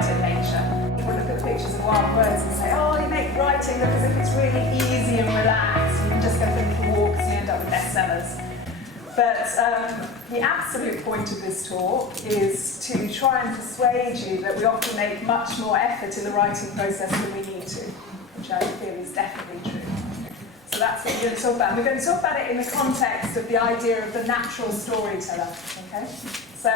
write in nature. People look at the pictures of wild birds and say, oh, you make writing look as if it's really easy and relaxed. You can just go for little walks and you end up with bestsellers. But the absolute point of this talk is to try and persuade you that we often make much more effort in the writing process than we need to, which I feel is definitely true. So that's what we're going to talk about. We're going to talk about it in the context of the idea of the natural storyteller. Okay? So,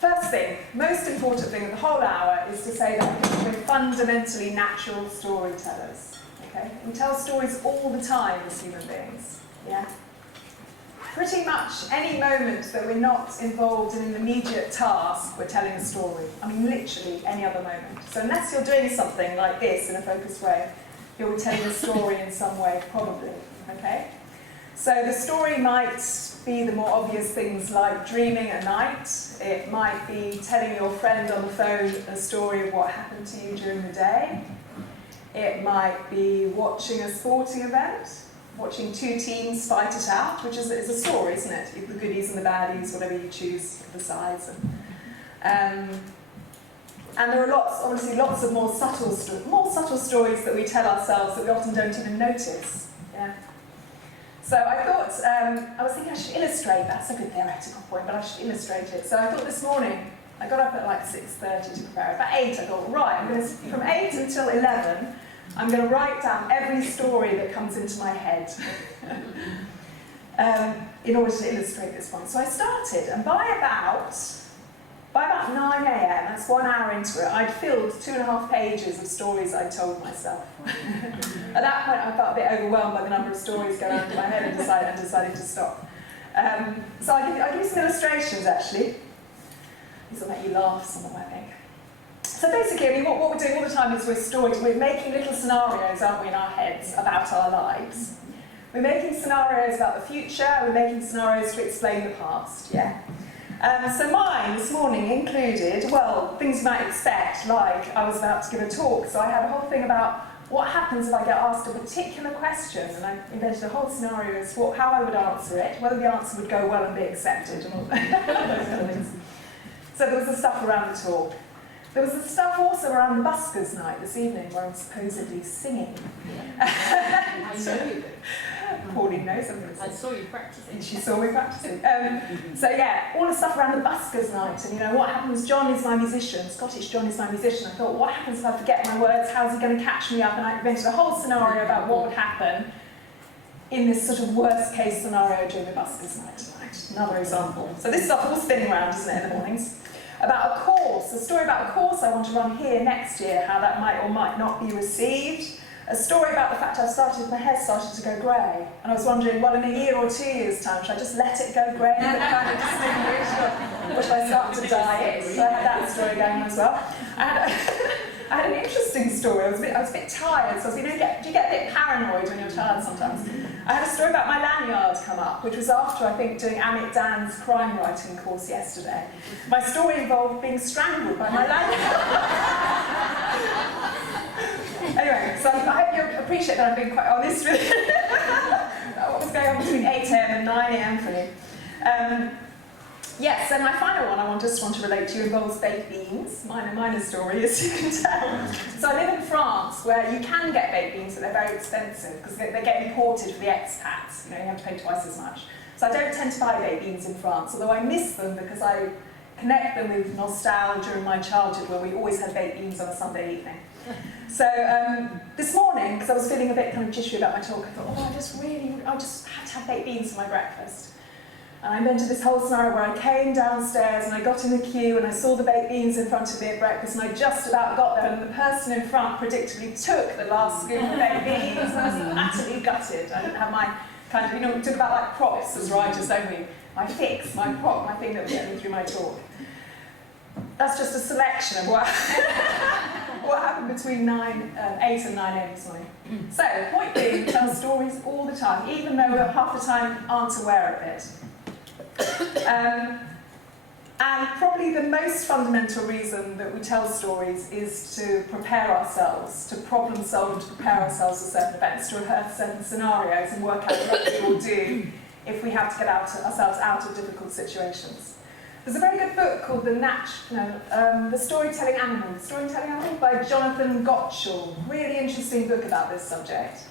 first thing, most important thing of the whole hour is to say that we're fundamentally natural storytellers. Okay? We tell stories all the time as human beings. Yeah? Pretty much any moment that we're not involved in an immediate task, we're telling a story. I mean, literally any other moment. So unless you're doing something like this in a focused way, you'll be telling a story in some way, probably. Okay? So the story might be the more obvious things like dreaming at night. It might be telling your friend on the phone a story of what happened to you during the day. It might be watching a sporting event, watching two teams fight it out, which is a story, isn't it? The goodies and the baddies, whatever you choose, the sides. And there are obviously lots of more subtle stories that we tell ourselves that we often don't even notice. Yeah. So I thought, I was thinking I should illustrate, that's a good theoretical point, but I should illustrate it. So I thought this morning, I got up at like 6:30 to prepare. About 8, I thought, right, from 8 until 11, I'm going to write down every story that comes into my head in order to illustrate this point. So I started, and by about 9 a.m., that's 1 hour into it, I'd filled 2.5 pages of stories I'd told myself. At that point, I felt a bit overwhelmed by the number of stories going on in my head and decided to stop. So I'll give you some illustrations, actually. These will make you laugh, some of them, I think. So basically, I mean, what we're doing all the time is we're making little scenarios, aren't we, in our heads about our lives. We're making scenarios about the future, we're making scenarios to explain the past, yeah? So mine this morning included, well, things you might expect, like I was about to give a talk, so I had a whole thing about what happens if I get asked a particular question, and I invented a whole scenario as to how I would answer it, whether the answer would go well and be accepted, and all those kind of things. So there was the stuff around the talk. There was the stuff also around the buskers night this evening where I'm supposedly singing. I know you. Pauline knows I'm going to sing. I saw you practicing. She saw me practicing. So yeah, all the stuff around the buskers night, and you know, what happens, John is my musician, Scottish John is my musician. I thought, what happens if I forget my words, how's he going to catch me up? And I invented a whole scenario about what would happen in this sort of worst case scenario during the buskers night. Right, another example. So this stuff all spinning around, isn't it, in the mornings? About a course, a story about a course I want to run here next year, how that might or might not be received. A story about the fact my hair started to go grey. And I was wondering, well, in a year or 2 years' time, should I just let it go grey and kind of distinguish, or should I start to dye it? So I had that story going as well. I had an interesting story. I was a bit tired, so do you get a bit paranoid when you're tired sometimes? I had a story about my lanyard come up, which was after, I think, doing Amit Dan's crime writing course yesterday. My story involved being strangled by my lanyard. Anyway, so I hope you appreciate that I'm being quite honest with you about what was going on between 8 a.m. and 9 a.m. for me. Yes, so my final one I just want to relate to involves baked beans. Minor story, as you can tell. So I live in France, where you can get baked beans, but they're very expensive because they get imported for the expats. You know, you have to pay twice as much. So I don't tend to buy baked beans in France, although I miss them because I connect them with nostalgia in my childhood, where we always had baked beans on a Sunday evening. So this morning, because I was feeling a bit kind of jittery about my talk, I thought, oh, I just had to have baked beans for my breakfast. And I invented this whole scenario where I came downstairs and I got in the queue and I saw the baked beans in front of me at breakfast, and I just about got there, and the person in front predictably took the last scoop of baked beans, and I was utterly gutted. I didn't have my kind of, you know, we talk about like props as writers, don't we? My fix, my prop, my thing that would get me through my talk. That's just a selection of what happened between 8 and 9 a.m. this morning. So, point being, we tell stories all the time, even though we half the time aren't aware of it. And probably the most fundamental reason that we tell stories is to prepare ourselves, to problem solve, to prepare ourselves for certain events, to rehearse certain scenarios and work out what we will do if we have to get ourselves out of difficult situations. There's a very good book called The Storytelling Animal by Jonathan Gottschall. Really interesting book about this subject.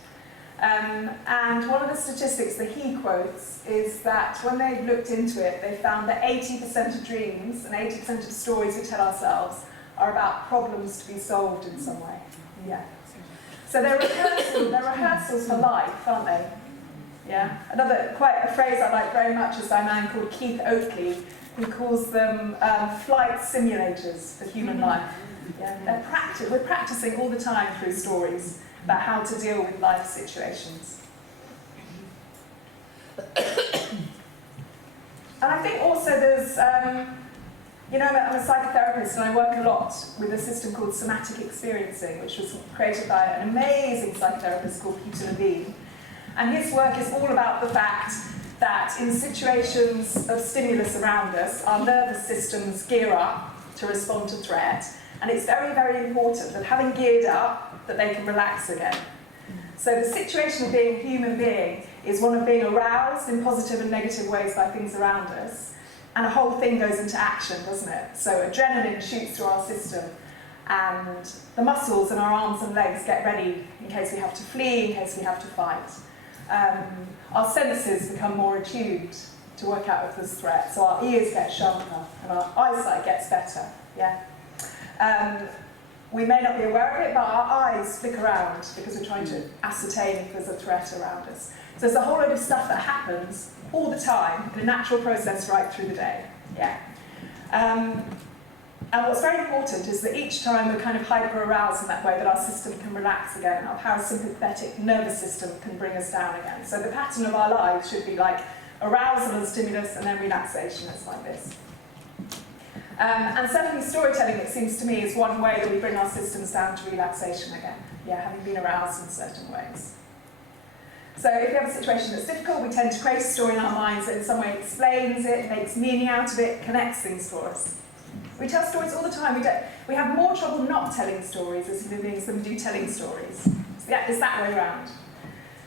And one of the statistics that he quotes is that when they looked into it, they found that 80% of dreams and 80% of stories we tell ourselves are about problems to be solved in some way. Yeah. So they're rehearsals for life, aren't they? Yeah. Another quite a phrase I like very much is by a man called Keith Oakley, who calls them flight simulators for human life. Yeah. We're practicing all the time through stories about how to deal with life situations. And I think also there's, I'm a psychotherapist and I work a lot with a system called somatic experiencing, which was created by an amazing psychotherapist called Peter Levine. And his work is all about the fact that in situations of stimulus around us, our nervous systems gear up to respond to threat. And it's very, very important that having geared up, that they can relax again. So the situation of being a human being is one of being aroused in positive and negative ways by things around us, and a whole thing goes into action, doesn't it? So adrenaline shoots through our system, and the muscles in our arms and legs get ready in case we have to flee, in case we have to fight. Our senses become more attuned to work out if there's threat, so our ears get sharper, and our eyesight gets better, yeah? We may not be aware of it, but our eyes flick around because we're trying to ascertain if there's a threat around us. So there's a whole load of stuff that happens all the time in a natural process right through the day. Yeah. And what's very important is that each time we're kind of hyper-aroused in that way that our system can relax again, and our parasympathetic nervous system can bring us down again. So the pattern of our lives should be like arousal and stimulus and then relaxation. It's like this. And certainly storytelling, it seems to me, is one way that we bring our systems down to relaxation again. Yeah, having been aroused in certain ways. So if we have a situation that's difficult, we tend to create a story in our minds that in some way explains it, makes meaning out of it, connects things for us. We tell stories all the time. We have more trouble not telling stories as human beings than we do telling stories. It's that way around.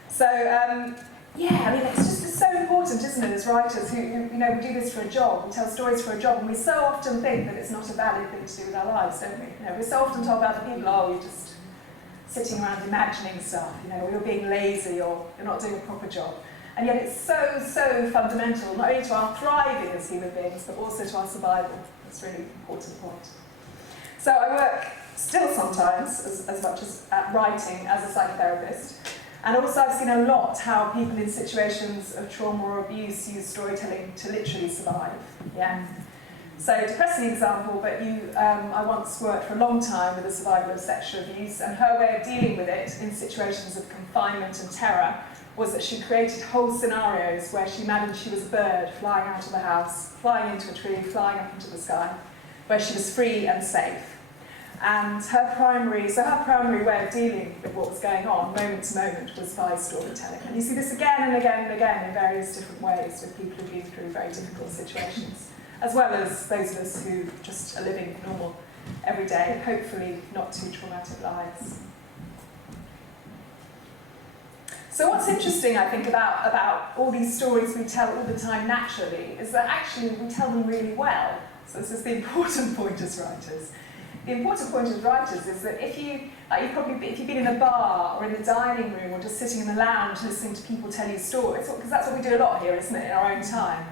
So, it's so important, isn't it, as writers who we do this for a job, we tell stories for a job, and we so often think that it's not a valid thing to do with our lives, don't we? We're so often told by other people, oh, you're just sitting around imagining stuff, you're being lazy or you're not doing a proper job. And yet it's so, so fundamental, not only to our thriving as human beings, but also to our survival. That's a really important point. So I work still sometimes, as much as at writing, as a psychotherapist. And also I've seen a lot how people in situations of trauma or abuse use storytelling to literally survive. Yeah. So depressing example, but I once worked for a long time with a survivor of sexual abuse, and her way of dealing with it in situations of confinement and terror was that she created whole scenarios where she imagined she was a bird flying out of the house, flying into a tree, flying up into the sky, where she was free and safe. And her primary way of dealing with what was going on, moment to moment, was by storytelling. And you see this again and again and again in various different ways with people who've been through very difficult situations, as well as those of us who just are living normal, everyday, hopefully not too traumatic lives. So what's interesting, I think, about all these stories we tell all the time naturally is that actually we tell them really well. So this is the important point as writers. The important point as writers is that if you've been in a bar or in the dining room or just sitting in the lounge listening to people tell you stories, because that's what we do a lot here, isn't it, in our own time,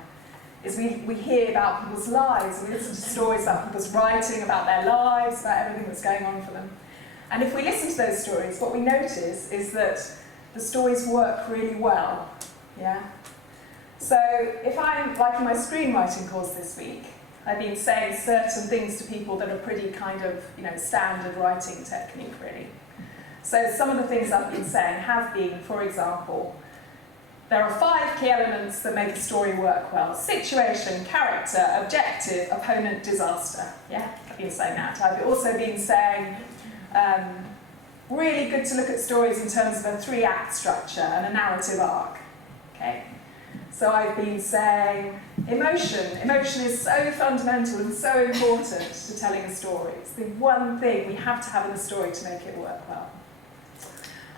is we hear about people's lives, and we listen to stories about people's writing, about their lives, about everything that's going on for them. And if we listen to those stories, what we notice is that the stories work really well, yeah? So if I'm, like in my screenwriting course this week, I've been saying certain things to people that are pretty kind of, standard writing technique, really. So some of the things I've been saying have been, for example, there are 5 key elements that make a story work well. Situation, character, objective, opponent, disaster. Yeah, I've been saying that. I've also been saying, really good to look at stories in terms of a 3-act structure and a narrative arc. Okay. So I've been saying emotion. Emotion is so fundamental and so important to telling a story. It's the one thing we have to have in a story to make it work well.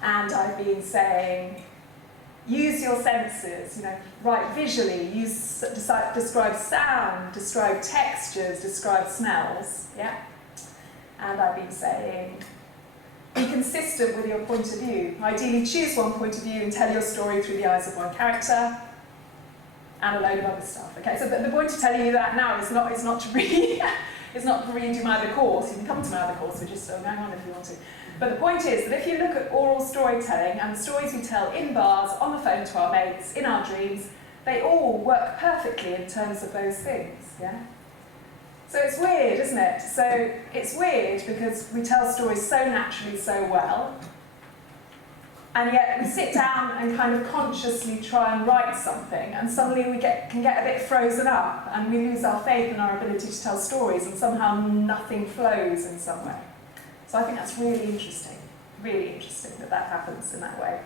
And I've been saying use your senses, write visually, describe sound, describe textures, describe smells, yeah? And I've been saying, be consistent with your point of view. Ideally choose one point of view and tell your story through the eyes of one character, and a load of other stuff. Okay, so the point of telling you that now is not to read, is not to read you my other course. You can come to my other course, we're just still going on if you want to. But the point is that if you look at oral storytelling and the stories we tell in bars, on the phone to our mates, in our dreams, they all work perfectly in terms of those things, yeah? So it's weird, isn't it? So it's weird because we tell stories so naturally, so well, and yet we sit down and kind of consciously try and write something, and suddenly we can get a bit frozen up, and we lose our faith in our ability to tell stories, and somehow nothing flows in some way. So I think that's really interesting that happens in that way.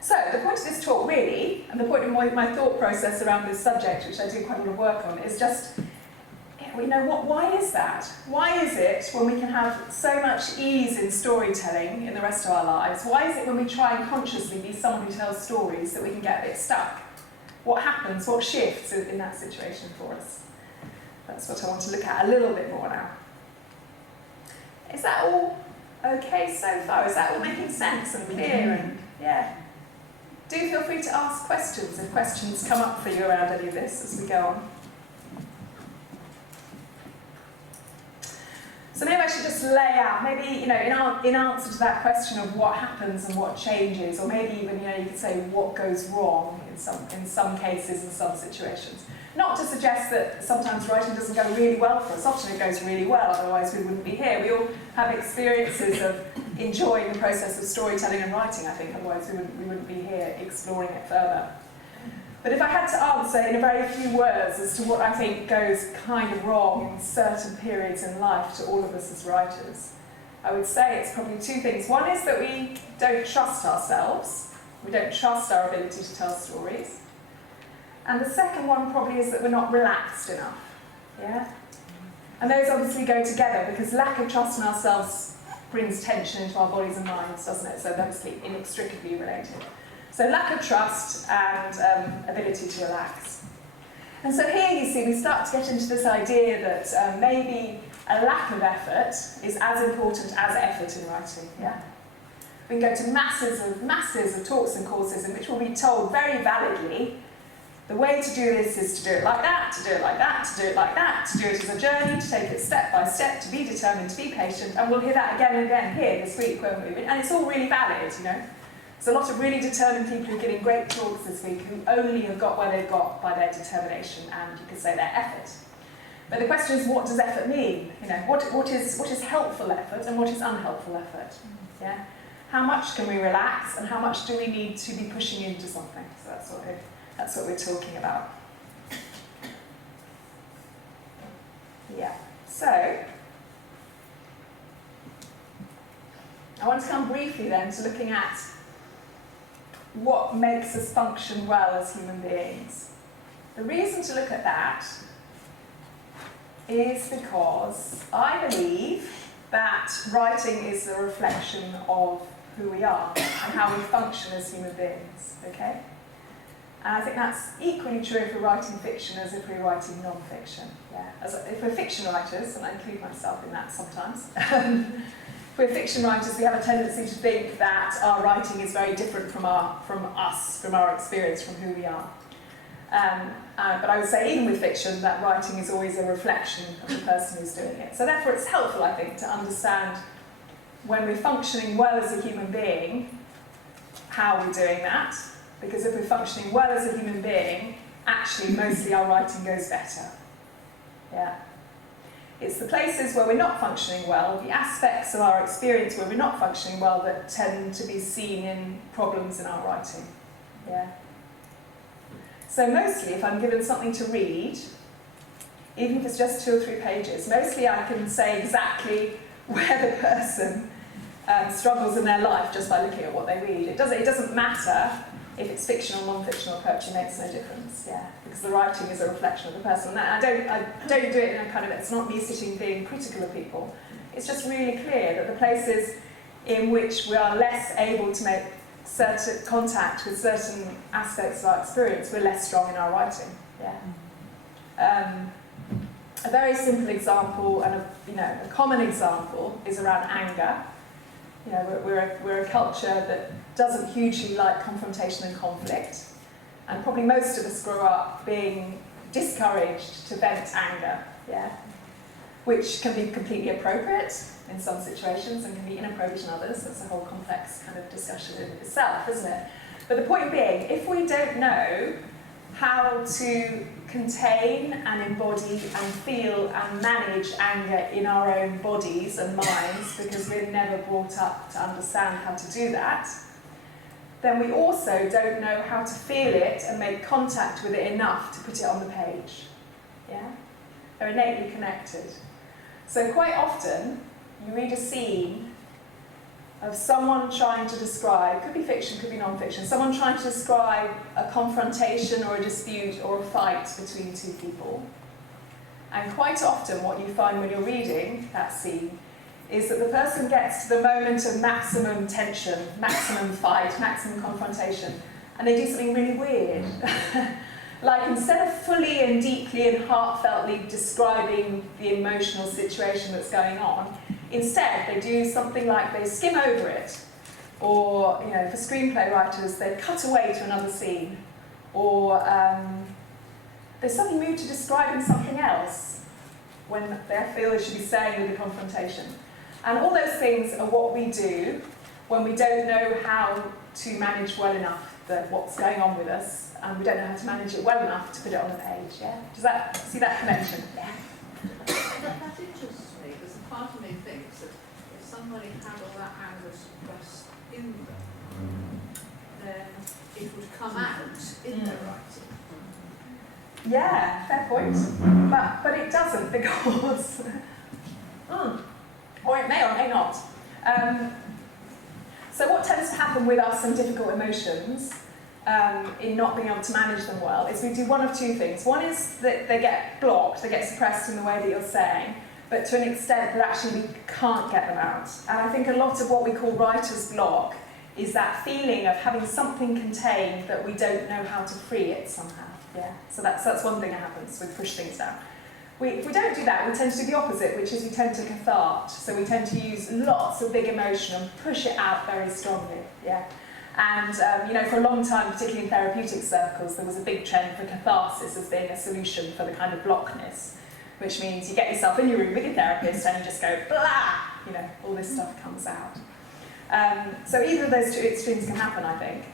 So the point of this talk really, and the point of my thought process around this subject, which I do quite a lot of work on, is just, why is that? Why is it when we can have so much ease in storytelling in the rest of our lives, why is it when we try and consciously be someone who tells stories that we can get a bit stuck? What happens, what shifts in that situation for us? That's what I want to look at a little bit more now. Is that all okay so far? Is that all making sense and clear? And yeah. Do feel free to ask questions if questions come up for you around any of this as we go on. So maybe I should just lay out, maybe, in answer to that question of what happens and what changes, or maybe even, you could say what goes wrong in some cases, in some situations. Not to suggest that sometimes writing doesn't go really well for us. Often it goes really well, otherwise we wouldn't be here. We all have experiences of enjoying the process of storytelling and writing, I think, otherwise we wouldn't be here exploring it further. But if I had to answer in a very few words as to what I think goes kind of wrong in certain periods in life to all of us as writers, I would say it's probably two things. One is that we don't trust ourselves. We don't trust our ability to tell stories. And the second one probably is that we're not relaxed enough, yeah? And those obviously go together because lack of trust in ourselves brings tension into our bodies and minds, doesn't it? So they're obviously inextricably related. So lack of trust and ability to relax. And so here you see we start to get into this idea that maybe a lack of effort is as important as effort in writing, yeah? We can go to masses of talks and courses in which we'll be told very validly the way to do this is to do it like that, to do it like that, to do it like that, to do it as a journey, to take it step by step, to be determined, to be patient, and we'll hear that again and again here this week, won't we? And it's all really valid, There's a lot of really determined people who are giving great talks this week who only have got where they've got by their determination and you could say their effort. But the question is, what does effort mean? What is helpful effort and what is unhelpful effort? Yeah? How much can we relax and how much do we need to be pushing into something? So that's what we're talking about. Yeah, so I want to come briefly then to looking at what makes us function well as human beings. The reason to look at that is because I believe that writing is a reflection of who we are and how we function as human beings, okay? And I think that's equally true if we're writing fiction as if we're writing non-fiction. Yeah. If we're fiction writers, and I include myself in that sometimes, if we're fiction writers, we have a tendency to think that our writing is very different from our experience, from who we are. But I would say even with fiction, that writing is always a reflection of the person who's doing it. So therefore it's helpful, I think, to understand when we're functioning well as a human being, how we're doing that. Because if we're functioning well as a human being, actually mostly our writing goes better. Yeah. It's the places where we're not functioning well, the aspects of our experience where we're not functioning well that tend to be seen in problems in our writing. Yeah. So mostly, if I'm given something to read, even if it's just 2 or 3 pages, mostly I can say exactly where the person struggles in their life just by looking at what they read. It doesn't matter if it's fiction or non-fiction or poetry, makes no difference, yeah, because the writing is a reflection of the person. And I don't do it in a kind of, it's not me sitting being critical of people. It's just really clear that the places in which we are less able to make certain contact with certain aspects of our experience, we're less strong in our writing. Yeah. A very simple example, and a common example, is around anger. You know, we're a culture that doesn't hugely like confrontation and conflict, and probably most of us grew up being discouraged to vent anger. Yeah. Which can be completely appropriate in some situations and can be inappropriate in others. That's a whole complex kind of discussion in itself, isn't it? But the point being, if we don't know how to contain and embody and feel and manage anger in our own bodies and minds, because we're never brought up to understand how to do that, then we also don't know how to feel it and make contact with it enough to put it on the page. Yeah? They're innately connected. So quite often, you read a scene of someone trying to describe, could be fiction, could be non-fiction, someone trying to describe a confrontation or a dispute or a fight between two people. And quite often what you find when you're reading that scene is that the person gets to the moment of maximum tension, maximum fight, maximum confrontation, and they do something really weird. Like, instead of fully and deeply and heartfeltly describing the emotional situation that's going on, instead they do something like they skim over it, or, you know, for screenplay writers, they cut away to another scene, or they suddenly move to describing something else when they feel they should be staying with the confrontation. And all those things are what we do when we don't know how to manage well enough what's going on with us, and we don't know how to manage it well enough to put it on the page. Yeah? Does that see that connection? Yeah. That interests me, because a part of me thinks that if somebody had all that anger suppressed in them, then it would come out in their writing. Yeah, fair point. But it doesn't, because or it may or may not. So what tends to happen with us and difficult emotions, in not being able to manage them well, is we do one of two things. One is that they get blocked, they get suppressed in the way that you're saying, but to an extent that actually we can't get them out. And I think a lot of what we call writer's block is that feeling of having something contained that we don't know how to free it somehow. Yeah. So that's one thing that happens, we push things down. If we don't do that, we tend to do the opposite, which is we tend to cathart. So we tend to use lots of big emotion and push it out very strongly. Yeah. And you know, for a long time, particularly in therapeutic circles, there was a big trend for catharsis as being a solution for the kind of blockness, which means you get yourself in your room with your therapist and you just go blah, you know, all this stuff comes out. So either of those two extremes can happen, I think,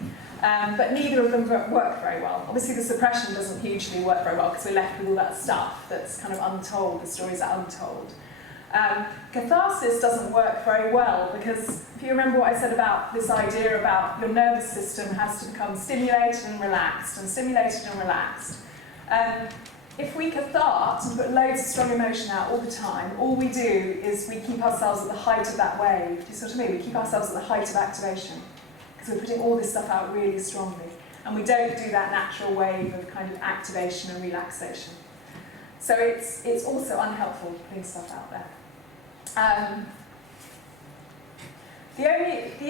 but neither of them work very well. Obviously, the suppression doesn't hugely work very well because we're left with all that stuff that's kind of untold. The stories are untold. Catharsis doesn't work very well because if you remember what I said about this idea about your nervous system has to become stimulated and relaxed, and stimulated and relaxed. If we cathart and put loads of strong emotion out all the time, all we do is we keep ourselves at the height of that wave. Do you see what I mean? We keep ourselves at the height of activation because we're putting all this stuff out really strongly. And we don't do that natural wave of kind of activation and relaxation. So it's also unhelpful putting stuff out there. The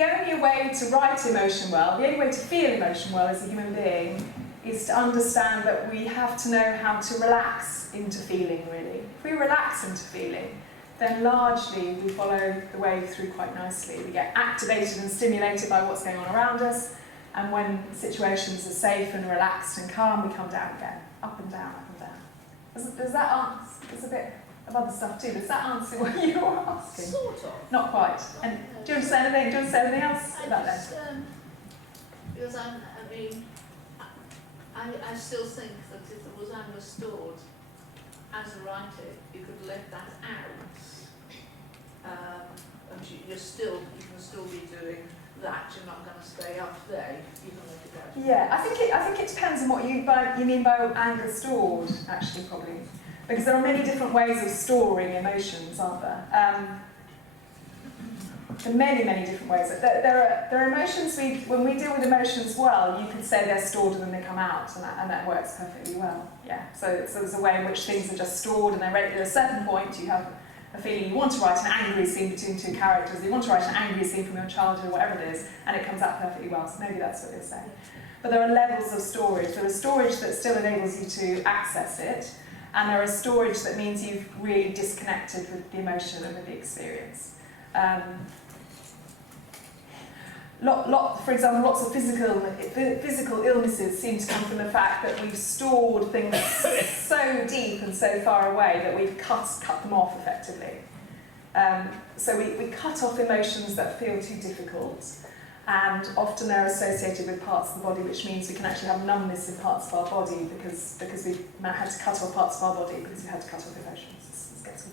only way to write emotion well, the only way to feel emotion well as a human being is to understand that we have to know how to relax into feeling, really. If we relax into feeling, then largely we follow the wave through quite nicely. We get activated and stimulated by what's going on around us, and when situations are safe and relaxed and calm, we come down again, up and down, up and down. Does that answer? There's a bit of other stuff too. Does that answer what you were asking? Sort of. Not quite. And do you want to say anything? Do you want to say anything else about that? Because I mean, I still think that if there was anger stored as a writer, you could let that out, and you can still be doing that. You're not going to stay up there. You can let it out. Yeah, I think it depends on what you mean by anger stored. Actually, probably. Because there are many different ways of storing emotions, aren't there? There are many, many different ways. There are emotions, when we deal with emotions well, you could say they're stored and then they come out, and that works perfectly well. Yeah. So there's a way in which things are just stored and they're ready. At a certain point, you have a feeling, you want to write an angry scene between two characters, you want to write an angry scene from your childhood or whatever it is, and it comes out perfectly well, so maybe that's what you're saying. But there are levels of storage. There is storage that still enables you to access it, and there is storage that means you've really disconnected with the emotion and with the experience. For example, lots of physical illnesses seem to come from the fact that we've stored things so deep and so far away that we've cut them off effectively. So we cut off emotions that feel too difficult, and often they're associated with parts of the body, which means we can actually have numbness in parts of our body because we've had to cut off parts of our body because we had to cut off emotions. This gets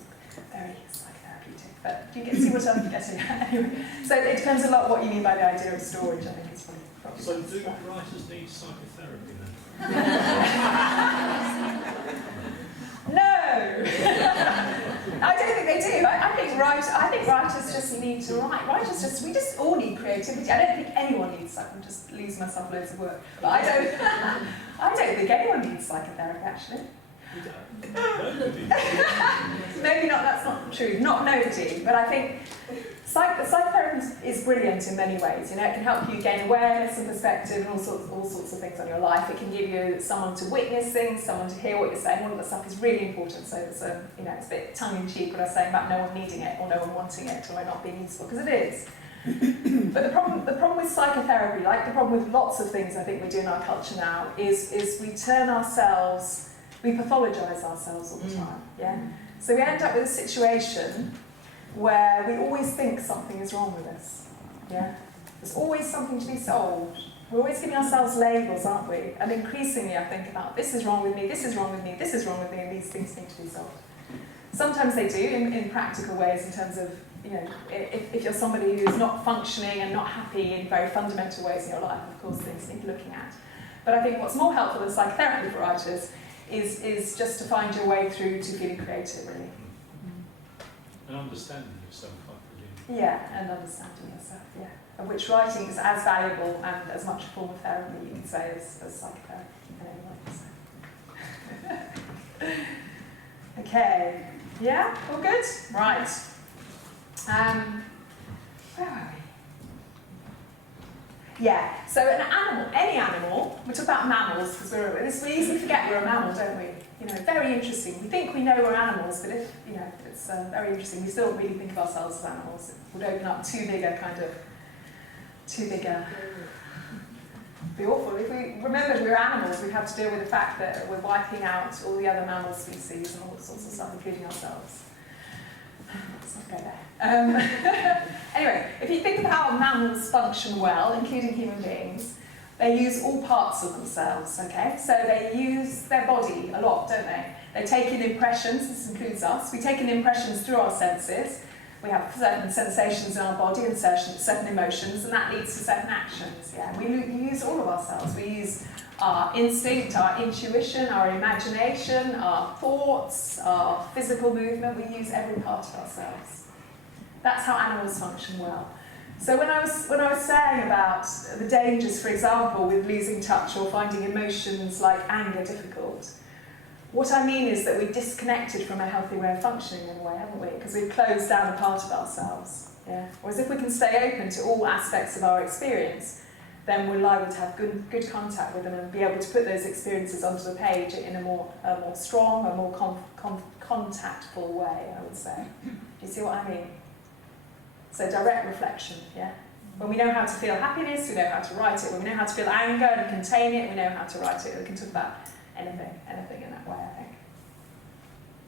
very psychotherapeutic, but do you see what I'm getting at? Anyway, so it depends a lot what you mean by the idea of storage, I think it's probably So do writers need psychotherapy then? No! I don't think they do. I think writers just need to write. We just all need creativity. I don't think anyone needs I'm just losing myself loads of work. But I don't think anyone needs psychotherapy actually. Nobody. Maybe not, that's not true. Not nobody, but I think psychotherapy is brilliant in many ways. You know, it can help you gain awareness and perspective and all sorts of things on your life. It can give you someone to witness things, someone to hear what you're saying. All of that stuff is really important. So it's it's a bit tongue-in-cheek when I say about no one needing it or no one wanting it or it not being useful, because it is. But the problem with psychotherapy, like the problem with lots of things I think we do in our culture now, is we we pathologise ourselves all the time. Yeah. So we end up with a situation where we always think something is wrong with us. Yeah? There's always something to be solved. We're always giving ourselves labels, aren't we? And increasingly I think about this is wrong with me, this is wrong with me, this is wrong with me, and these things need to be solved. Sometimes they do in practical ways in terms of, you know, if you're somebody who's not functioning and not happy in very fundamental ways in your life, of course things need looking at. But I think what's more helpful than psychotherapy for writers is just to find your way through to feeling creative, really. And understanding yourself, I presume. Yeah, and understanding yourself, yeah. Of which writing is as valuable and as much a form of therapy, you can say, as psychotherapy in any way. So. Okay, yeah, all good? Right. Where are we? Yeah, so an animal, any animal, we talk about mammals because we easily forget we're a mammal, don't we? You know, very interesting. We think we know we're animals, but if, you know, it's very interesting. We still really think of ourselves as animals. It would open up too big a, be awful. If we remembered we're animals, we'd have to deal with the fact that we're wiping out all the other mammal species and all sorts of stuff, including ourselves. Let's not go there. Anyway, if you think of how mammals function well, including human beings, they use all parts of themselves, okay? So they use their body a lot, don't they? They take in impressions, this includes us. We take in impressions through our senses. We have certain sensations in our body and certain emotions, and that leads to certain actions, yeah? We use all of ourselves. We use our instinct, our intuition, our imagination, our thoughts, our physical movement. We use every part of ourselves. That's how animals function well. So when I was saying about the dangers, for example, with losing touch or finding emotions like anger difficult, what I mean is that we've disconnected from a healthy way of functioning in a way, haven't we? Because we've closed down a part of ourselves. Yeah? Whereas if we can stay open to all aspects of our experience, then we're liable to have good contact with them and be able to put those experiences onto the page in a more strong, a more contactful way, I would say. Do you see what I mean? So direct reflection, yeah? When we know how to feel happiness, we know how to write it. When we know how to feel anger and contain it, we know how to write it. We can talk about anything in that way, I think.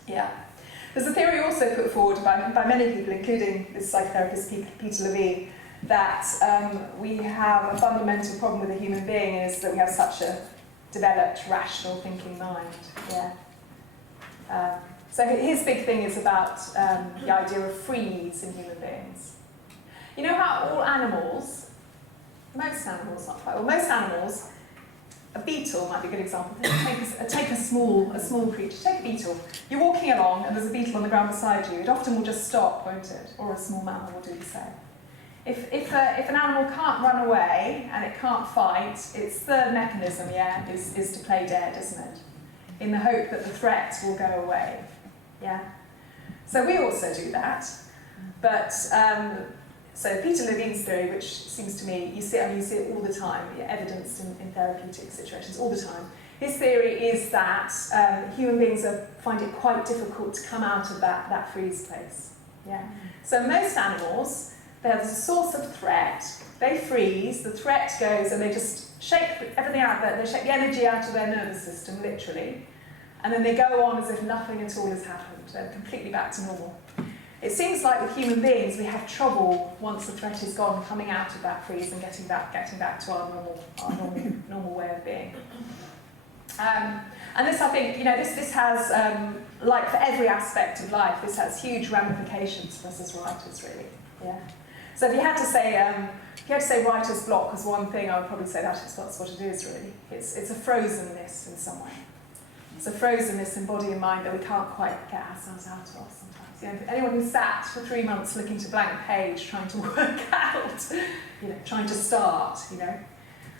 Yeah. There's a theory also put forward by many people, including this psychotherapist Peter Levine, that we have a fundamental problem with a human being is that we have such a developed, rational thinking mind, yeah? So his big thing is about the idea of freeze in human beings. You know how all animals, most animals, not quite, well, most animals, a beetle might be a good example. Take a small creature, take a beetle. You're walking along and there's a beetle on the ground beside you. It often will just stop, won't it? Or a small mammal will do the same. If an animal can't run away and it can't fight, its third mechanism, yeah, is to play dead, isn't it? In the hope that the threat will go away. Yeah? So we also do that, but so Peter Levine's theory, which seems to me, you see it all the time, evidenced in therapeutic situations all the time. His theory is that human beings find it quite difficult to come out of that freeze place. Yeah. So most animals, there's a source of threat, they freeze, the threat goes, and they just shake everything out there, they shake the energy out of their nervous system, literally, and then they go on as if nothing at all has happened. They're completely back to normal. It seems like with human beings, we have trouble once the threat is gone, coming out of that freeze and getting back to our normal way of being. And this, I think, this has, like for every aspect of life, this has huge ramifications for us as writers, really. Yeah. So if you had to say writer's block as one thing, I would probably say that's what it is, really. It's a frozenness in some way. It's a frozenness in body and mind that we can't quite get ourselves out of sometimes. Anyone who sat for 3 months looking to blank page, trying to work out, trying to start,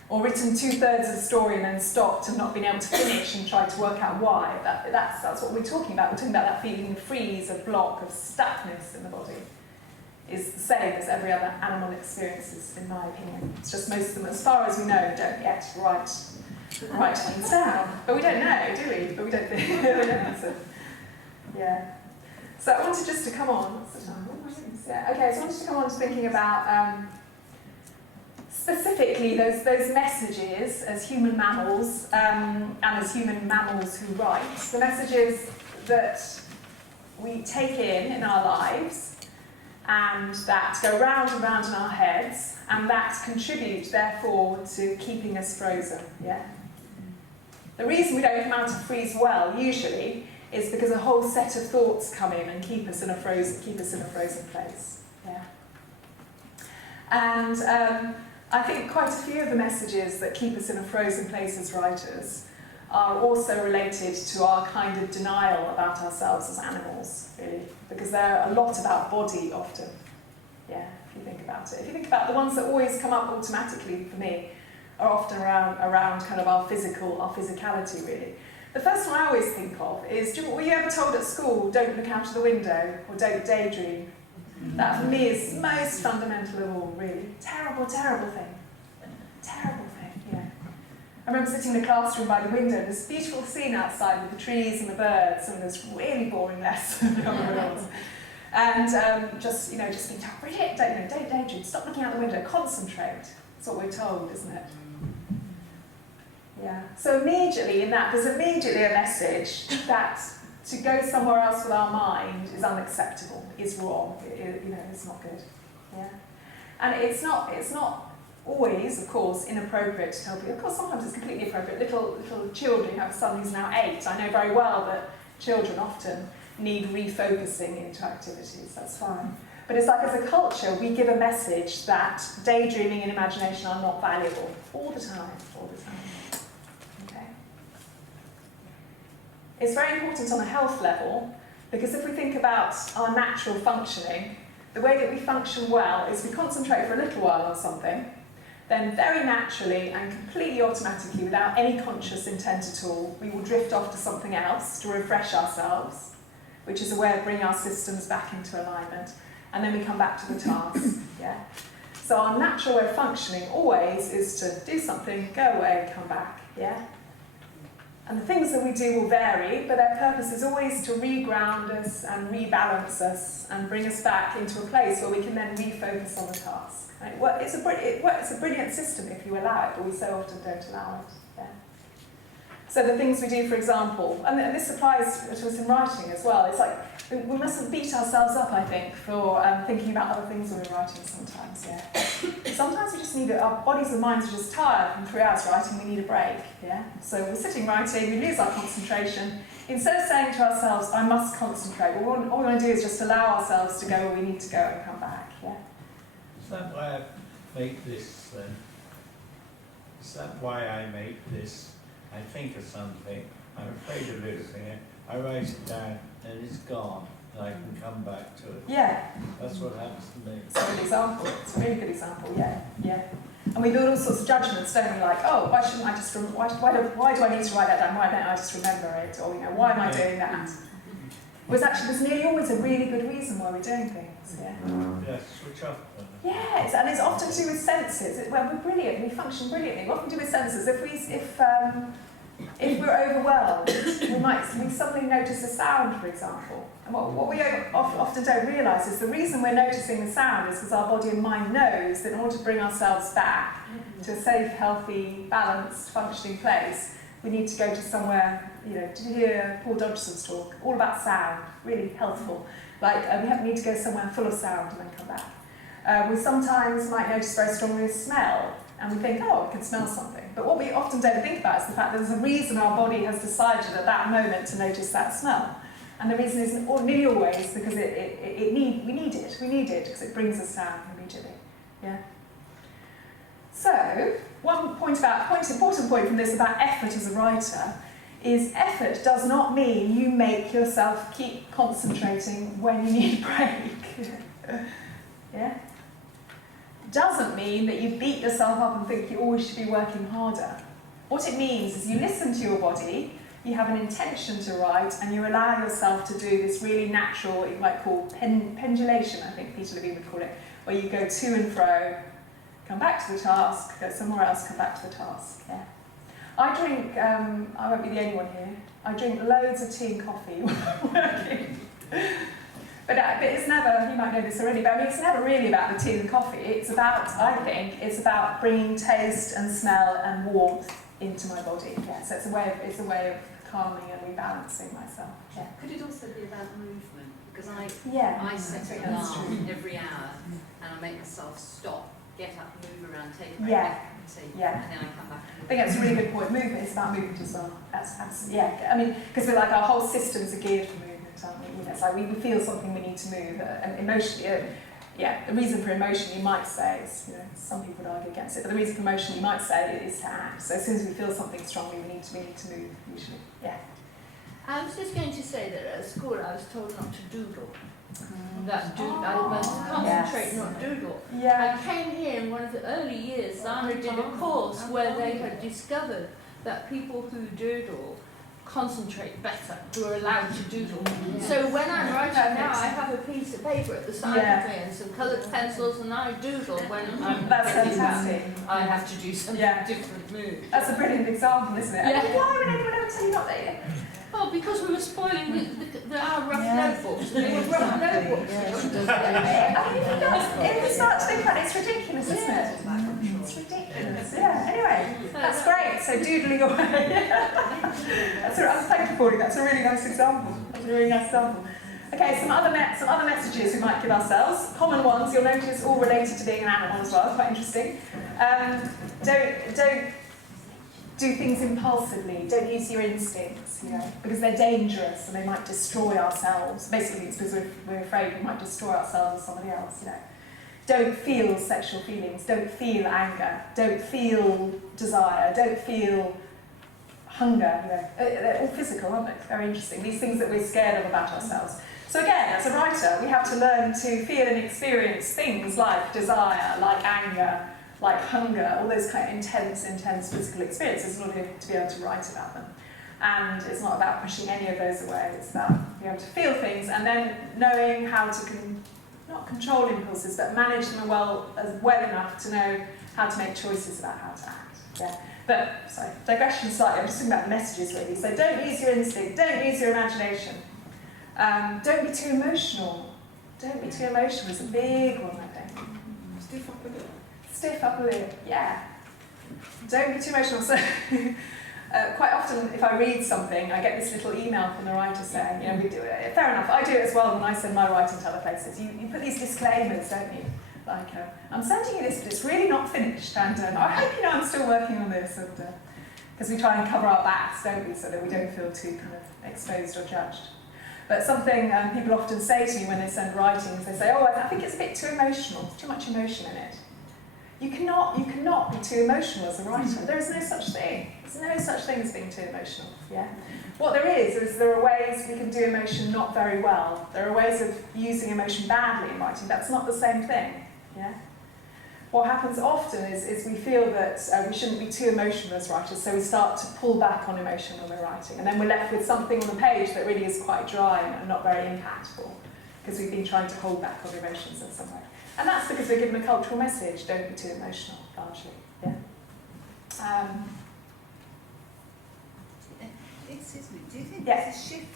or written 2/3 of the story and then stopped and not been able to finish and tried to work out why. That's what we're talking about. We're talking about that feeling of freeze, of block, of stuckness in the body. Is the same as every other animal experiences, in my opinion. It's just most of them, as far as we know, don't yet write things down. But we don't know, do we? But we don't think. So, yeah. So I wanted just to come on. What's the time? Yeah. Okay. So I wanted to come on to thinking about specifically those messages as human mammals and as human mammals who write. The messages that we take in our lives and that go round and round in our heads and that contribute, therefore, to keeping us frozen. Yeah. The reason we don't come out of freeze well, usually, is because a whole set of thoughts come in and keep us in a frozen place. Yeah. And I think quite a few of the messages that keep us in a frozen place as writers are also related to our kind of denial about ourselves as animals, really, because they're a lot about body often. Yeah, if you think about it. If you think about the ones that always come up automatically for me, are often around kind of our physicality, really. The first one I always think of is, were you ever told at school, don't look out of the window, or don't daydream? That for me is most fundamental of all, really. Terrible, terrible thing. Terrible thing, yeah. I remember sitting in the classroom by the window, this beautiful scene outside with the trees and the birds, and this really boring lesson. And just being told, Bridget, don't daydream, stop looking out the window, concentrate. That's what we're told, isn't it? Yeah. So immediately in that, there's immediately a message that to go somewhere else with our mind is unacceptable, is wrong, it's not good. Yeah. And it's not always, of course, inappropriate to tell people. Of course, sometimes it's completely appropriate. Little children, you have a son who's now 8. I know very well that children often need refocusing into activities. That's fine. But it's like as a culture, we give a message that daydreaming and imagination are not valuable all the time. Okay. It's very important on a health level, because if we think about our natural functioning, the way that we function well is we concentrate for a little while on something, then very naturally and completely automatically, without any conscious intent at all, we will drift off to something else to refresh ourselves, which is a way of bringing our systems back into alignment. And then we come back to the task. Yeah. So our natural way of functioning always is to do something, go away, come back. Yeah. And the things that we do will vary, but their purpose is always to reground us and rebalance us and bring us back into a place where we can then refocus on the task. Right? It's a brilliant system if you allow it, but we so often don't allow it. Yeah. So the things we do, for example, and this applies to us in writing as well, it's like we mustn't beat ourselves up, I think, for thinking about other things when we're writing sometimes, yeah. Sometimes we just need it, our bodies and minds are just tired from 3 hours writing, we need a break, yeah. So we're sitting writing, we lose our concentration. Instead of saying to ourselves, I must concentrate, all we want to do is just allow ourselves to go where we need to go and come back, yeah. Is that why I make this then? Is that why I make this? I think of something, I'm afraid of losing it, I write it down and it's gone, and I can come back to it. Yeah. That's what happens to me. It's a good example, it's a really good example, yeah, yeah. And we build all sorts of judgments, don't we, like, oh, why shouldn't I just, why do I need to write that down, why don't I just remember it, or, why am I doing that? there's nearly always a really good reason why we're doing things. Yeah. Yeah, switch off. Yes, and it's often to do with senses. Well, we're brilliant. We function brilliantly. We often do with senses. If we're overwhelmed, we suddenly notice a sound, for example. And what we often don't realise is the reason we're noticing the sound is because our body and mind knows that in order to bring ourselves back to a safe, healthy, balanced, functioning place, we need to go to somewhere, did you hear Paul Dodgson's talk? All about sound, really healthful. Like, we need to go somewhere full of sound and then come back. We sometimes might notice very strongly a smell, and we think, oh, I can smell something. But what we often don't think about is the fact that there's a reason our body has decided at that moment to notice that smell. And the reason is nearly always because we need it because it brings us down immediately. Yeah. So, important point from this about effort as a writer is effort does not mean you make yourself keep concentrating when you need a break. Yeah? Doesn't mean that you beat yourself up and think you always should be working harder. What it means is you listen to your body, you have an intention to write, and you allow yourself to do this really natural, you might call pendulation, I think Peter Levine would call it, where you go to and fro, come back to the task, go somewhere else, come back to the task. Yeah. I drink, I won't be the only one here, I drink loads of tea and coffee while working. But it's never, you might know this already, but it's never really about the tea and coffee. It's about, I think, it's about bringing taste and smell and warmth into my body. Yeah, so it's a way of calming and rebalancing myself. Yeah. Could it also be about movement? Because I set an that's alarm true. every hour, and I make myself stop, get up, move around, take a break, Yeah. make a cup of tea, Yeah. and then I come back. I think that's a really good point. Movement is about movement as well. That's yeah. I mean, because we're like our whole systems are geared for movement, aren't we? It's like we feel something we need to move, and emotionally, the reason for emotion you might say is, some people would argue against it, but the reason for emotion you might say is to act. So as soon as we feel something strongly, we need to move usually. Yeah. I was just going to say that at school I was told not to doodle. I must concentrate, not doodle. Yeah. I came here in one of the early years, Zana did a course where they had discovered that people who doodle concentrate better, who are allowed to doodle. So when I'm writing now, I have a piece of paper at the side of me and some coloured pencils, and I doodle when I'm That's thinking fantastic. I have to do some different move. That's a brilliant example, isn't it? Yeah. Why would anyone ever tell you not to? Well, because we were spoiling our rough notebooks. They were rough notebooks. If you start to think about it, it's ridiculous, isn't it? It's ridiculous. Yeah. Anyway, that's great. So doodling away. Thank you, Pauline. That's a really nice example. Okay, some other messages we might give ourselves. Common ones, you'll notice, all related to being an animal as well. Quite interesting. Don't do things impulsively. Don't use your instincts, because they're dangerous and they might destroy ourselves. Basically, it's because we're afraid we might destroy ourselves or somebody else. Don't feel sexual feelings. Don't feel anger. Don't feel desire. Don't feel hunger. They're all physical, aren't they? Very interesting. These things that we're scared of about ourselves. So again, as a writer, we have to learn to feel and experience things like desire, like anger, like hunger, all those kind of intense physical experiences in order to be able to write about them. And it's not about pushing any of those away, it's about being able to feel things and then knowing how to, not control impulses, but manage them well enough to know how to make choices about how to act. Yeah. But, sorry, digression slightly, I'm just talking about the messages really. So don't use your instinct, don't use your imagination. Don't be too emotional. Don't be too emotional is a big one, I think. Stiff up a bit. Stiff up a bit, yeah. Don't be too emotional. So, quite often, if I read something, I get this little email from the writer saying, we do it. Fair enough, I do it as well when I send my writing to other places. You put these disclaimers, don't you? Like, I'm sending you this, but it's really not finished, and I hope you know I'm still working on this. Because we try and cover our backs, don't we, so that we don't feel too kind of exposed or judged. But something people often say to me when they send writings, they say, I think it's a bit too emotional, there's too much emotion in it. You cannot be too emotional as a writer. There is no such thing. There's no such thing as being too emotional. Yeah. What there is there are ways we can do emotion not very well. There are ways of using emotion badly in writing. That's not the same thing. Yeah. what happens often is we feel that we shouldn't be too emotional as writers, so we start to pull back on emotion when we're writing, and then we're left with something on the page that really is quite dry and not very impactful, because we've been trying to hold back on emotions in some way. And that's because we're given a cultural message, don't be too emotional, largely. Yeah. Excuse me, do you think Yeah. there's a shift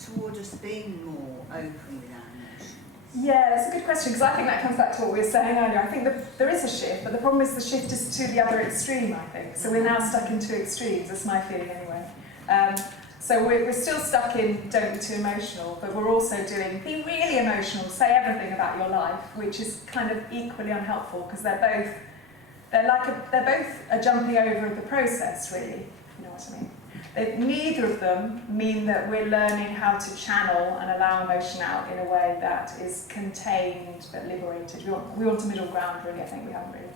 toward us being more open with our emotions? Yeah, that's a good question, because I think that comes back to what we were saying earlier. I think that there is a shift, but the problem is the shift is to the other extreme, I think. So we're now stuck in two extremes, that's my feeling anyway. So we're still stuck in don't be too emotional, but we're also doing be really emotional, say everything about your life, which is kind of equally unhelpful, because they're both a jumping over of the process, really, if you know what I mean. Neither of them mean that we're learning how to channel and allow emotion out in a way that is contained but liberated. We want a middle ground, really. I think we haven't really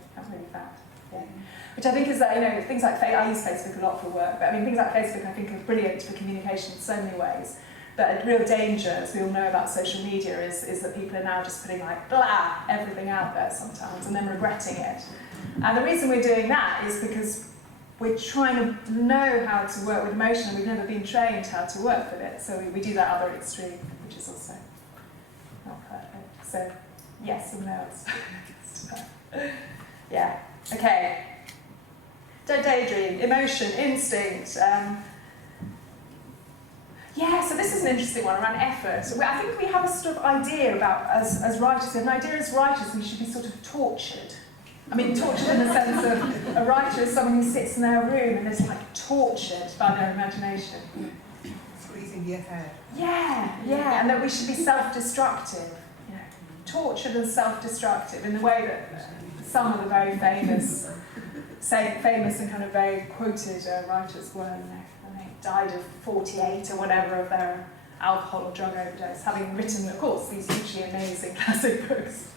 found. Yeah. Which I think is that, you know, things like I use Facebook a lot for work, but I mean things like Facebook I think are brilliant for communication in so many ways. But a real danger, as we all know about social media, is that people are now just putting like blah everything out there sometimes and then regretting it. And the reason we're doing that is because we're trying to know how to work with emotion, and we've never been trained how to work with it. So we do that other extreme, which is also not perfect. So yes and no. Yeah. Okay. Don't daydream. Emotion, instinct. Yeah. So this is an interesting one around effort. So I think we have a sort of idea about as writers. An idea as writers, we should be sort of tortured. I mean, tortured in the sense of a writer is someone who sits in their room and is like tortured by their imagination. Squeezing your hair. Yeah, and that we should be self-destructive. You know, tortured and self-destructive in the way that some of the very famous and kind of very quoted writers were. You know, and they died of 48 or whatever of their alcohol or drug overdose, having written, of course, these hugely amazing classic books.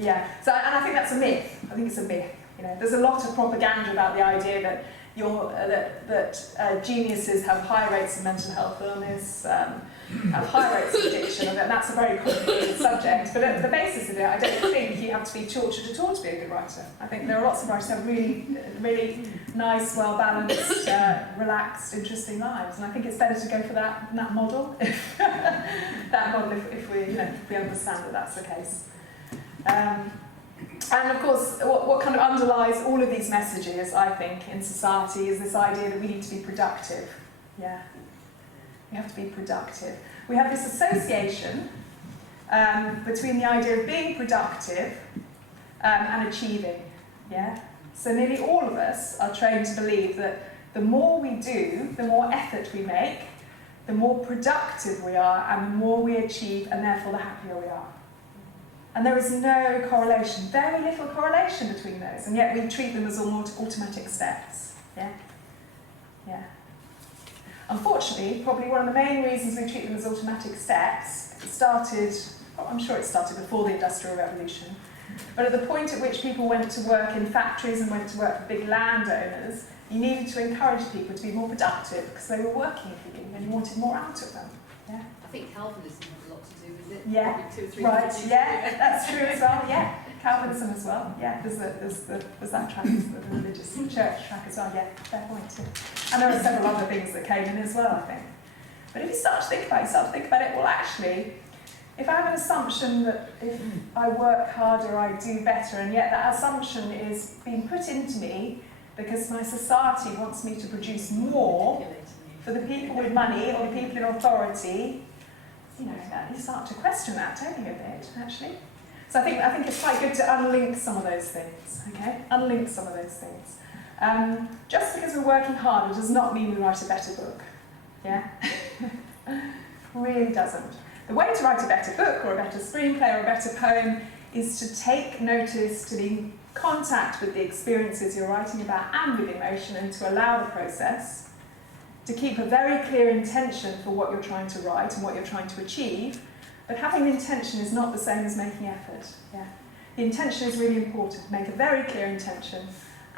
Yeah, so and I think that's a myth. I think it's a myth. You know, there's a lot of propaganda about the idea that geniuses have high rates of mental health illness, have high rates of addiction, and that's a very complicated subject. But at the basis of it, I don't think you have to be tortured at all to be a good writer. I think there are lots of writers who have really, really nice, well-balanced, relaxed, interesting lives, and I think it's better to go for that model if we understand that that's the case. And of course, what kind of underlies all of these messages, I think, in society is this idea that we need to be productive. Yeah, we have to be productive. We have this association between the idea of being productive and achieving. Yeah, so nearly all of us are trained to believe that the more we do, the more effort we make, the more productive we are, and the more we achieve, and therefore the happier we are. And there is no correlation, very little correlation between those, and yet we treat them as almost automatic steps. Yeah? Yeah. Unfortunately, probably one of the main reasons we treat them as automatic steps I'm sure it started before the Industrial Revolution, but at the point at which people went to work in factories and went to work for big landowners, you needed to encourage people to be more productive because they were working for you and you wanted more out of them. Yeah? I think Calvinism had a lot to do with it. Yeah, Probably 2 or 3 right, years yeah, ago. that's true as well, yeah. Calvinism as well, yeah, there's that track, the religious church track as well, yeah, fair point too. And there are several other things that came in as well, I think. But if you start to think about it, well actually, if I have an assumption that if I work harder I do better, and yet that assumption is being put into me because my society wants me to produce more for the people with money or the people in authority, you know, you start to question that, don't you, a bit, actually? So I think it's quite good to unlink some of those things, okay? Unlink some of those things. Just because we're working harder does not mean we write a better book, yeah? Really doesn't. The way to write a better book or a better screenplay or a better poem is to take notice, to be in contact with the experiences you're writing about and with emotion, and to allow the process, to keep a very clear intention for what you're trying to write and what you're trying to achieve. But having an intention is not the same as making effort. Yeah. The intention is really important. Make a very clear intention,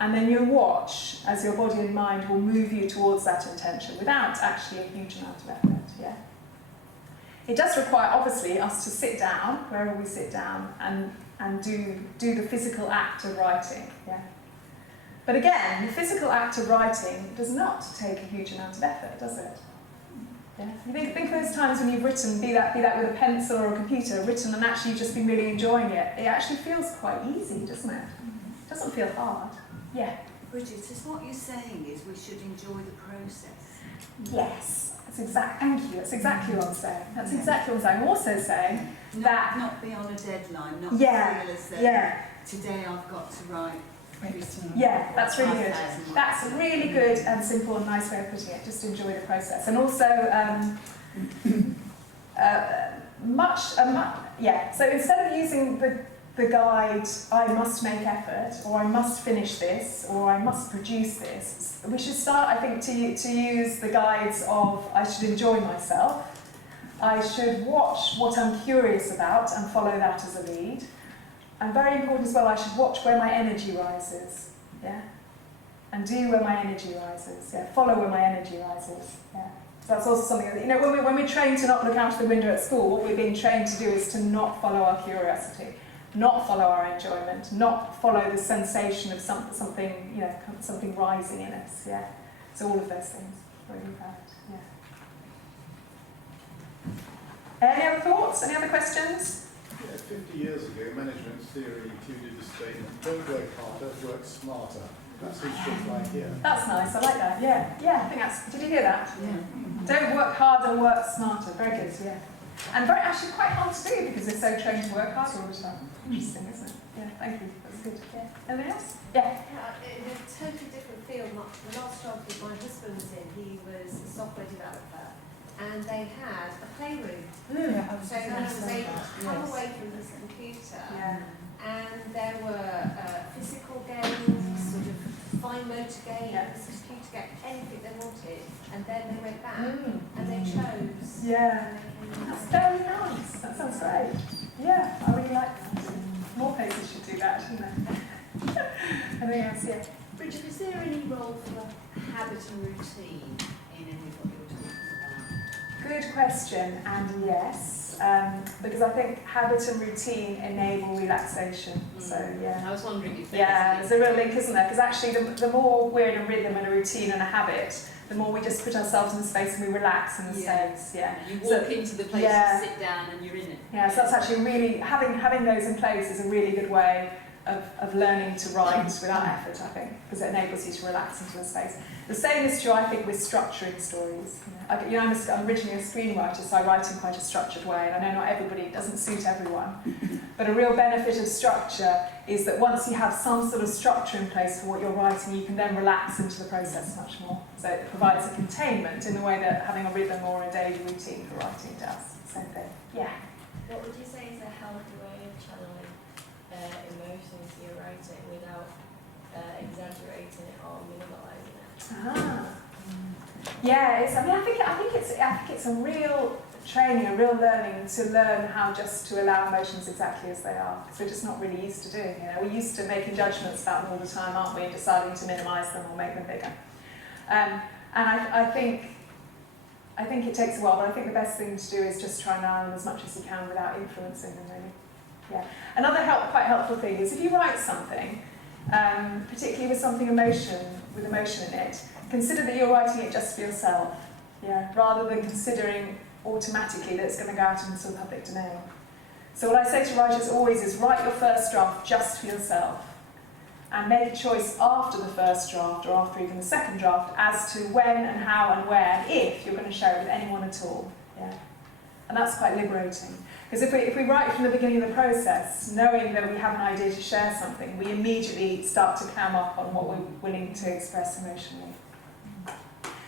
and then you watch as your body and mind will move you towards that intention without actually a huge amount of effort. Yeah. It does require, obviously, us to sit down, wherever we sit down, and and do the physical act of writing. Yeah. But again, the physical act of writing does not take a huge amount of effort, does it? Yeah. You think of those times when you've written, be that with a pencil or a computer, written and actually you've just been really enjoying it. It actually feels quite easy, doesn't it? It doesn't feel hard. Yeah. Bridget, so what you're saying is we should enjoy the process. Yes. Thank you. That's exactly what I'm saying. That's exactly what I'm saying. I'm also saying that Not be on a deadline, not yeah, feel as though yeah. today I've got to write. Yeah, that's really good. That's a really good and simple and nice way of putting it. Just enjoy the process. And also, yeah. So instead of using the guide, I must make effort, or I must finish this, or I must produce this, we should start, I think, to use the guides of I should enjoy myself, I should watch what I'm curious about and follow that as a lead. And very important as well, I should watch where my energy rises, yeah? And do where my energy rises, yeah? Follow where my energy rises, yeah? So that's also something that, you know, when we're trained to not look out of the window at school, what we're being trained to do is to not follow our curiosity, not follow our enjoyment, not follow the sensation of something, you know, something rising in us, yeah? So all of those things, really important, yeah. Any other thoughts, any other questions? Yeah, 50 years ago, management theory included the statement, don't work harder, work smarter. That seems to apply here. That's nice, I like that, yeah. Yeah, I think that's, did you hear that? Yeah. Don't work harder, work smarter. Very good, yeah. And actually quite hard to do because they're so trained to work harder all the time. Interesting, isn't it? Yeah, thank you, that's good. Yeah. Anything else? Yeah. In a totally different field, the last job that my husband was in, he was a software developer, and they had a playroom. So he was able to come away from his computer, and there were physical games, sort of fine motor games, computer games, anything they wanted, and then they went back and they chose. Yeah, that's very nice. That sounds great. Yeah, I really like that. More places should do that, shouldn't they? Anything else? Yeah. Bridget, is there any role for habit and routine in any of what you're talking about? Good question, and yes. Because I think habit and routine enable relaxation. So yeah. I was wondering if there's a real link, isn't there? Because actually, the more we're in a rhythm and a routine and a habit, the more we just put ourselves in the space and we relax in the space. Yeah. You walk into the place, you sit down, and you're in it. Yeah. So that's actually really having those in place is a really good way of learning to write without effort, I think, because it enables you to relax into the space. The same is true, I think, with structuring stories. I'm originally a screenwriter, so I write in quite a structured way, and I know not everybody, it doesn't suit everyone. But a real benefit of structure is that once you have some sort of structure in place for what you're writing, you can then relax into the process much more. So it provides a containment in the way that having a rhythm or a daily routine for writing does. Same thing. Yeah. What would you say is a healthy way of channeling emotions you're writing without exaggerating it or minimalising it? I think it's a real training, a real learning to learn how just to allow emotions exactly as they are. Because we're just not really used to doing it. We're used to making judgments about them all the time, aren't we? Deciding to minimise them or make them bigger. And I think it takes a while, but I think the best thing to do is just try and allow them as much as you can without influencing them, really. Yeah. Another quite helpful thing is if you write something, particularly with something with emotion in it, consider that you're writing it just for yourself, rather than considering automatically that it's going to go out into the public domain. So what I say to writers always is write your first draft just for yourself, and make a choice after the first draft or after even the second draft as to when and how and where, if you're going to share it with anyone at all. Yeah. And that's quite liberating. Because if we write from the beginning of the process, knowing that we have an idea to share something, we immediately start to clam up on what we're willing to express emotionally.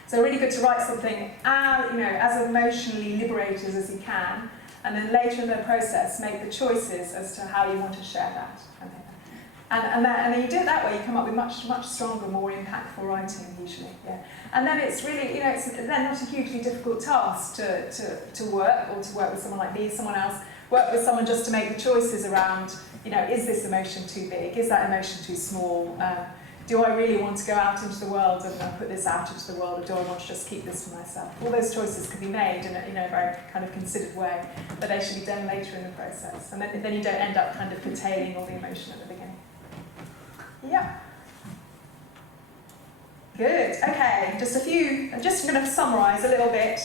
So really good to write something as emotionally liberated as you can, and then later in the process make the choices as to how you want to share that. And then you do it that way, you come up with much stronger, more impactful writing usually. Yeah. And then it's really, it's then not a hugely difficult task to work, or to work with someone like me, someone else, work with someone just to make the choices around, is this emotion too big? Is that emotion too small? Do I really want to go out into the world and put this out into the world, or do I want to just keep this for myself? All those choices can be made in a very kind of considered way, but they should be done later in the process. And then you don't end up kind of curtailing all the emotion at the beginning. Yeah. Good. Okay, I'm just going to summarise a little bit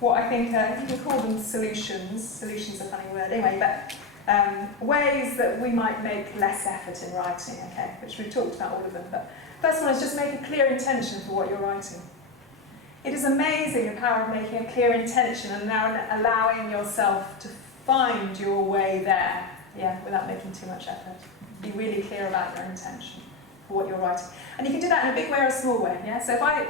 what I think, you can call them solutions. Solutions are a funny word anyway, but ways that we might make less effort in writing, okay, which we've talked about all of them. But first one is just make a clear intention for what you're writing. It is amazing the power of making a clear intention and now allowing yourself to find your way there, yeah, without making too much effort. Be really clear about your intention for what you're writing. And you can do that in a big way or a small way, yeah? So if I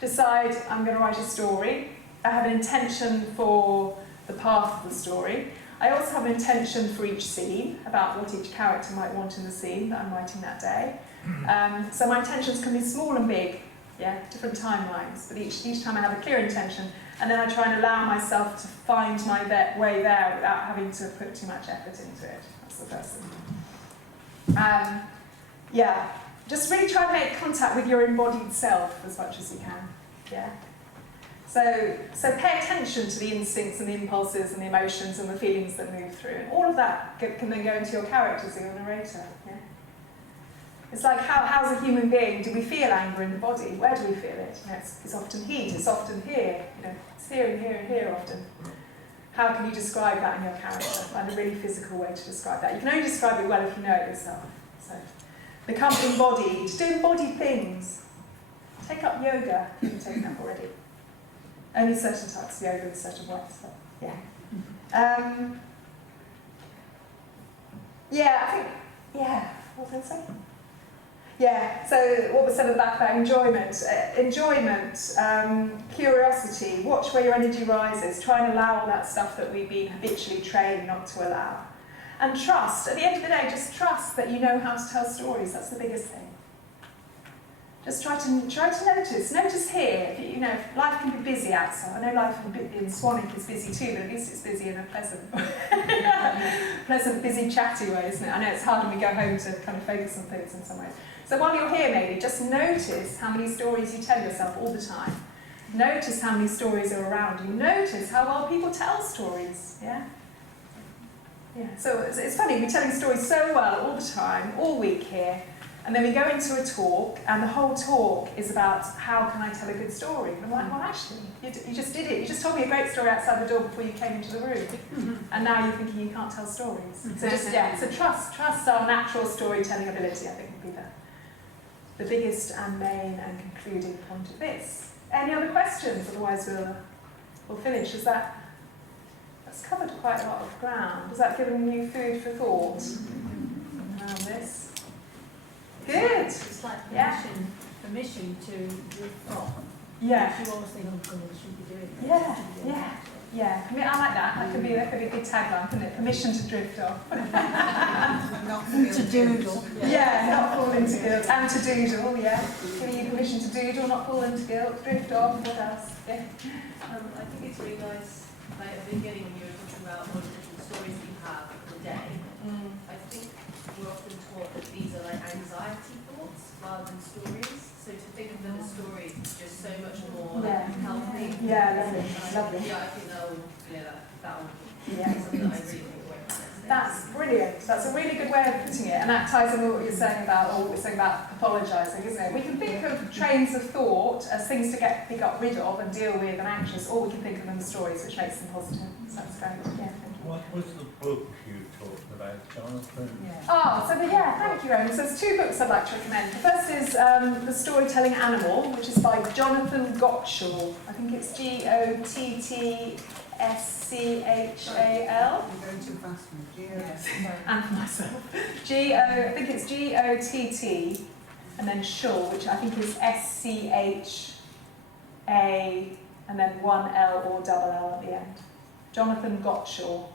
decide I'm going to write a story, I have an intention for the path of the story. I also have an intention for each scene, about what each character might want in the scene that I'm writing that day. So my intentions can be small and big, yeah, different timelines, but each time I have a clear intention, and then I try and allow myself to find my way there without having to put too much effort into it. That's the first thing. Yeah, just really try and make contact with your embodied self as much as you can, yeah. So pay attention to the instincts and the impulses and the emotions and the feelings that move through. And all of that can then go into your characters or your narrator. Yeah? It's like, how's a human being? Do we feel anger in the body? Where do we feel it? You know, it's often heat, it's often here. You know, it's here and here and here often. How can you describe that in your character? Find a really physical way to describe that. You can only describe it well if you know it yourself. So become embodied. Do embodied things. Take up yoga if you've taken up already. Only certain types of yoga with certain ways, but yeah. Yeah, I think, yeah, what was I going to say? Yeah, so what was said at the back about enjoyment. Curiosity, watch where your energy rises, try and allow all that stuff that we've been habitually trained not to allow. And trust, at the end of the day, just trust that you know how to tell stories, that's the biggest thing. Just try to notice. Notice here, you know, life can be busy outside. I know life in Swanwick is busy too, but at least it's busy in a pleasant, busy, chatty way, isn't it? I know it's hard when we go home to kind of focus on things in some ways. So while you're here, maybe, just notice how many stories you tell yourself all the time. Notice how many stories are around you. Notice how well people tell stories, yeah? Yeah, so it's funny, we're telling stories so well all the time, all week here. And then we go into a talk, and the whole talk is about how can I tell a good story. And I'm like, well, actually, you just did it. You just told me a great story outside the door before you came into the room. And now you're thinking you can't tell stories. So just, yeah, so trust our natural storytelling ability, I think, would be the biggest and main and concluding point of this. Any other questions? Otherwise, we'll finish. That's covered quite a lot of ground. Has that given you food for thought around this? Good. It's like permission to drift off. Yeah. You always think, oh God, I should be doing this. Yeah. I like that. That could be a good tagline, couldn't it? Permission to drift off. Not to doodle. Yeah, not fall into guilt. And to doodle, yeah. Giving you permission to doodle, not fall into guilt, drift off, what else? Yeah. I think it's really nice, like at the beginning when you were talking about all the different stories that you have for the day. I think we're often taught that these are like anxiety thoughts rather than stories. So to think of them as stories is just so much more like, healthy. Yeah, lovely. Yeah, I think that'll be something that I really think about. That's brilliant. That's a really good way of putting it, and that ties in with what you're saying about, or what we're saying about pathologising, isn't it? We can think of trains of thought as things to be got rid of and deal with and anxious, or we can think of them as stories, which makes them positive. So that's great. Yeah, thank you. What was the book you talked about, Jonathan? Thank you, Roman. So there's two books I'd like to recommend. The first is The Storytelling Animal, which is by Jonathan Gottschall. I think it's Gottschal. You're going too fast for me. Yes. And for myself. I think it's Gott, and then Schall, which I think is SCHA, and then one L or double L at the end. Jonathan Gottschall.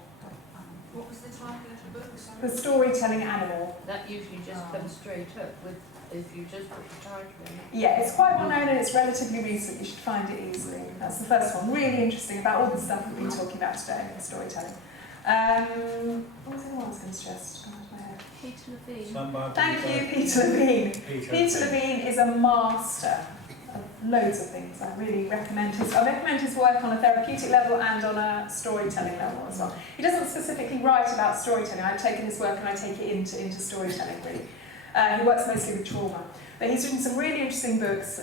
What was the title of the book? Sorry. The Storytelling Animal. That usually just comes straight up with, if you just put the title in. Yeah, it's quite well known and it's relatively recent. You should find it easily. That's the first one. Really interesting about all the stuff we've been talking about today in storytelling. What was the other one I was going to suggest? Gone out of my head. Peter Levine. Somebody. Thank you, Peter Levine. Peter Peter Levine is a master of loads of things. I really recommend his work on a therapeutic level and on a storytelling level as well. He doesn't specifically write about storytelling. I've taken his work and I take it into storytelling, really. He works mostly with trauma. But he's written some really interesting books.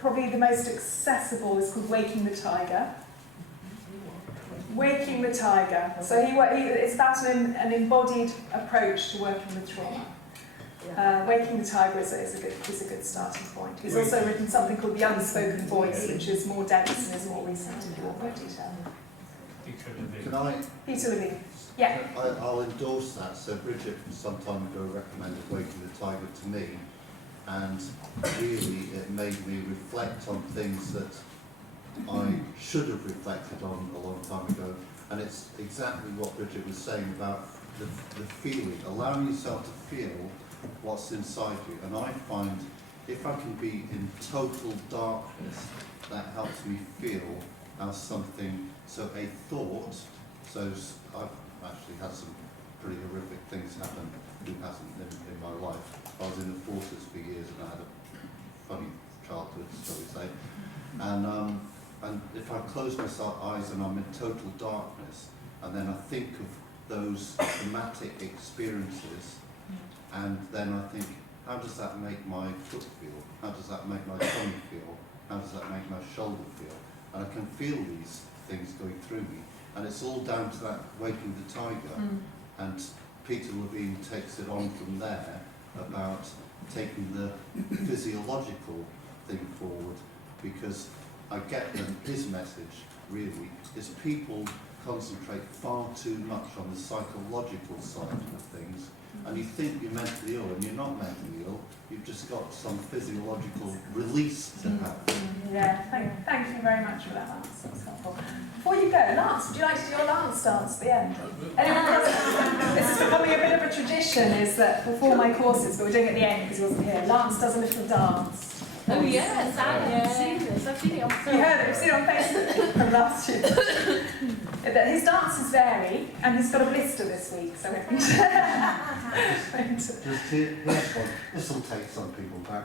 Probably the most accessible is called Waking the Tiger. Waking the Tiger. So it's about an embodied approach to working with trauma. Waking the Tiger is a good starting point. He's also written something called The Unspoken Voice, which is more dense and is more recent if you want more detail. Can I? Peter Levine. Yeah. I'll endorse that. So Bridget some time ago recommended Waking the Tiger to me, and really it made me reflect on things that I should have reflected on a long time ago. And it's exactly what Bridget was saying about the feeling, allowing yourself to feel what's inside you. And I find if I can be in total darkness, that helps me feel as something, so a thought, so I've actually had some pretty horrific things happen, who hasn't in my life. I was in the forces for years and I had a funny childhood, shall we say. And if I close my eyes and I'm in total darkness, and then I think of those traumatic experiences, and then I think, how does that make my foot feel? How does that make my tummy feel? How does that make my shoulder feel? And I can feel these things going through me. And it's all down to that Waking the Tiger. And Peter Levine takes it on from there about taking the physiological thing forward, because I get that his message really is people concentrate far too much on the psychological side of things, and you think you're mentally ill and you're not mentally ill, you've just got some physiological release to happen. Yeah, thank you very much for that, Lance. That's helpful. Before you go, Lance, would you like to do your Lance dance at the end? This is becoming a bit of a tradition, is that before my courses, but we're doing it at the end because he wasn't here, Lance does a little dance. Oh yes, I've seen this. I've seen it on film. You heard it, you've seen it on Facebook from last year. His dances vary, and he's got a blister this week, so Here's one. This will take some people back.